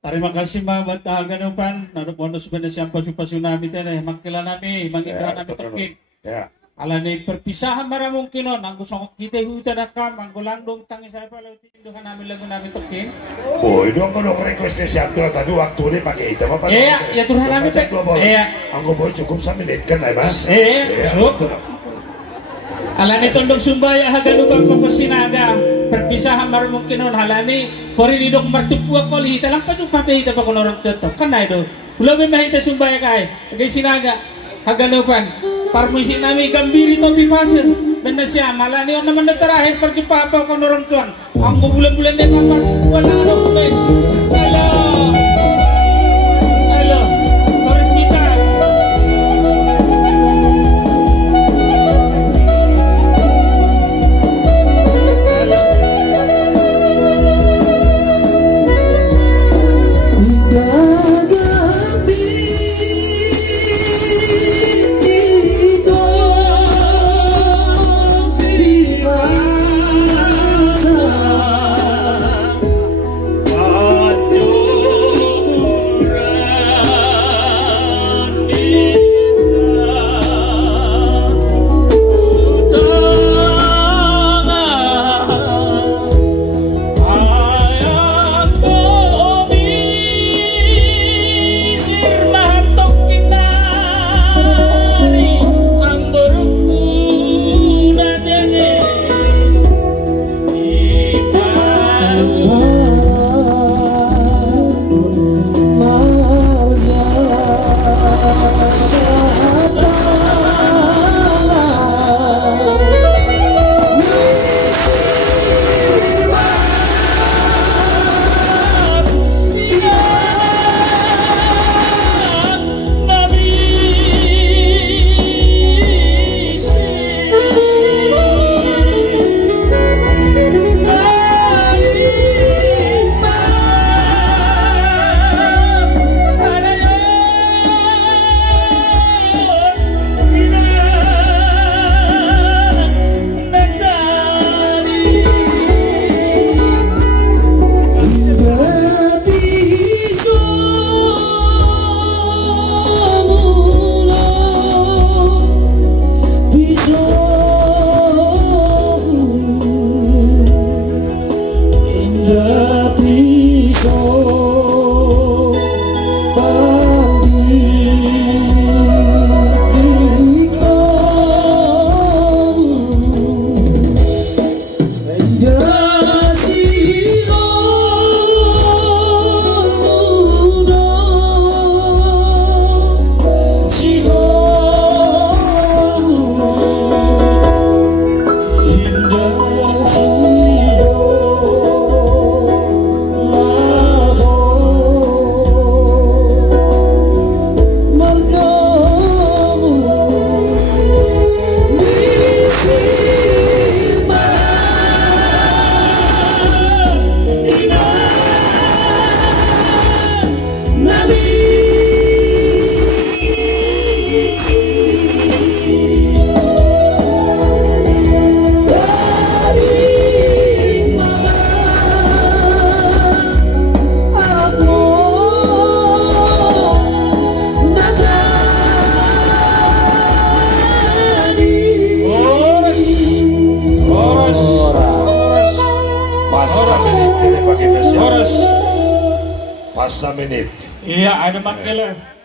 Terima kasih Mbak buat ganupan. Naruh bonus benda siapa supa tsunami tadi. Makilan nami, mangiklan nami topik. Ya. Ala ni perpisahan mara mungkin on. Ang gusto ko kita huta na kam. Ang gulang dong tangi saya pa laut. Induhan namin lagu namin topik. Oh, itu ang dong requestnya siap tuh, tapi waktu ini pakai hitam apa? Iya, ya turhan namin tek. Iya. Anggo boy cukup 1 menit kan, Mas? Iya, cukup. Alani tondong sumbaya haganupan poko sinaga perpisahan baru mungkin on halani kori di dok martupua koli hita lang pa yung pabihita pa kung orang tutok kan na ito ulo may mahita sumbaya kay kagay sinaga haganupan parmusin nami gambiri to pipasin benda siya malani on naman na terakhir pergi papa kung orang tuan ang bulan-bulan na papar wala ano kumay halo halo kori kita Pas 1 menit. Iya, ada makilan.